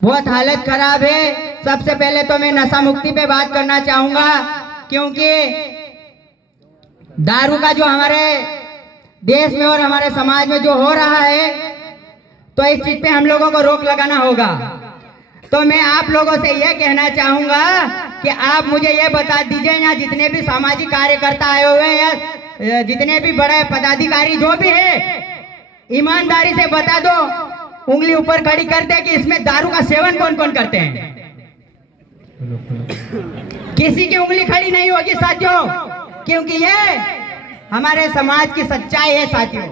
बहुत हालत खराब है। सबसे पहले तो मैं नशा मुक्ति पे बात करना चाहूंगा, क्योंकि दारू का जो हमारे देश में और हमारे समाज में जो हो रहा है, तो इस चीज पे हम लोगों को रोक लगाना होगा। तो मैं आप लोगों से यह कहना चाहूंगा कि आप मुझे यह बता दीजिए, यहाँ जितने भी सामाजिक कार्यकर्ता आए हुए हैं या जितने भी बड़े पदाधिकारी जो भी है, ईमानदारी से बता दो, उंगली ऊपर खड़ी कर दे कि इसमें दारू का सेवन कौन कौन करते हैं। किसी की उंगली खड़ी नहीं होगी साथियों, क्योंकि ये हमारे समाज की सच्चाई है साथियों।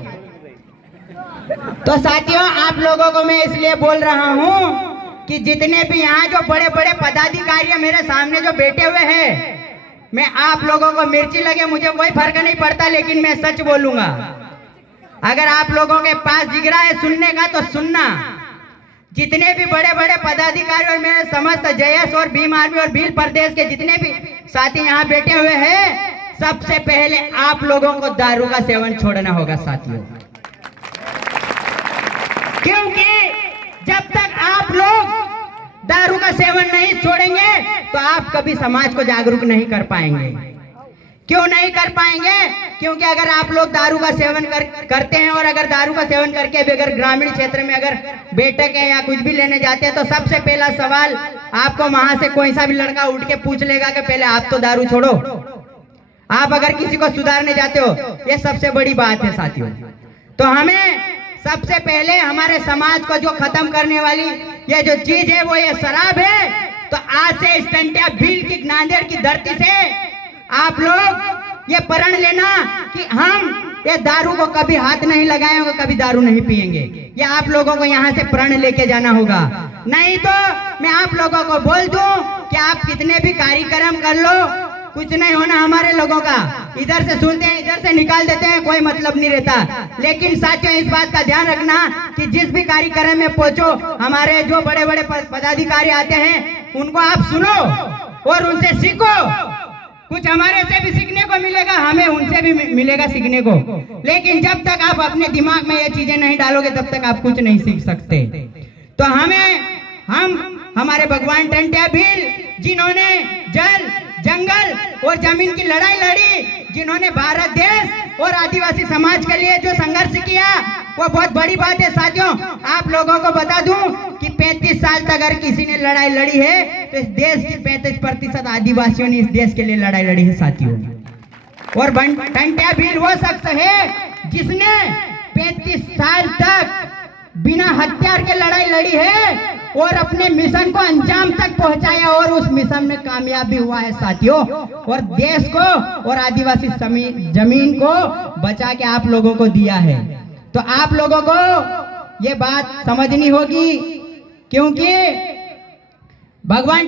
तो साथियों, आप लोगों को मैं इसलिए बोल रहा हूं कि जितने भी यहाँ जो बड़े बड़े पदाधिकारी है मेरे सामने जो बैठे हुए हैं, मैं आप लोगों को मिर्ची लगे मुझे कोई फर्क नहीं पड़ता, लेकिन मैं सच बोलूंगा। अगर आप लोगों के पास जिगरा है सुनने का तो सुनना। जितने भी बड़े बड़े पदाधिकारी और मेरे समस्त जयस और भीम आर्मी और भील प्रदेश के जितने भी साथी यहाँ बैठे हुए हैं, सबसे पहले आप लोगों को दारू का सेवन छोड़ना होगा साथियों। क्योंकि जब तक आप लोग दारू का सेवन नहीं छोड़ेंगे तो आप कभी समाज को जागरूक नहीं कर पाएंगे। क्यों नहीं कर पाएंगे? क्योंकि अगर आप लोग दारू का सेवन करते हैं, और अगर दारू का सेवन करके भी अगर ग्रामीण क्षेत्र में अगर बैठक है या कुछ भी लेने जाते हैं, तो सबसे पहला सवाल आपको वहां से कोई सा भी लड़का उठ के पूछ लेगा कि पहले आप तो दारू छोड़ो। आप अगर किसी को सुधारने जाते हो, ये सबसे बड़ी बात है साथियों। तो हमें सबसे पहले हमारे समाज को जो खत्म करने वाली ये जो चीज है वो ये शराब है। तो आज से स्टंटिया भील की नांदेड़ की धरती से आप लोग ये प्रण लेना कि हम ये दारू को कभी हाथ नहीं लगाएंगे, कभी दारू नहीं पिएंगे। ये आप लोगों को यहाँ से प्रण लेके जाना होगा। नहीं तो मैं आप लोगों को बोल दूं कि आप कितने भी कार्यक्रम कर लो, कुछ नहीं होना हमारे लोगों का। इधर से सुनते हैं, इधर से निकाल देते हैं, कोई मतलब नहीं रहता। लेकिन साथियों, इस बात का ध्यान रखना कि जिस भी कार्यक्रम में पहुंचो, हमारे जो बड़े बड़े पदाधिकारी आते हैं उनको आप सुनो और उनसे सीखो। कुछ हमारे से भी सीखने को मिलेगा, हमें उनसे भी मिलेगा सीखने को। लेकिन जब तक आप अपने दिमाग में ये चीजें नहीं डालोगे, तब तक आप कुछ नहीं सीख सकते। तो हम हमारे भगवान टंटिया भील, जिन्होंने जल जंगल और जमीन की लड़ाई लड़ी, जिन्होंने भारत देश और आदिवासी समाज के लिए जो संघर्ष किया, वो बहुत बड़ी बात है साथियों। आप लोगों को बता दूं कि 35 साल तक अगर किसी ने लड़ाई लड़ी है, तो इस देश के 35% आदिवासियों ने इस देश के लिए लड़ाई लड़ी है साथियों। और टंटिया भील वो शख्स है जिसने 35 साल तक बिना हथियार के लड़ाई लड़ी है और अपने मिशन को अंजाम तक पहुंचाया, और उस मिशन में कामयाब भी हुआ है साथियों। और देश को और आदिवासी जमीन को बचा के आप लोगों को दिया है। तो आप लोगों को ये बात समझनी होगी, क्योंकि भगवान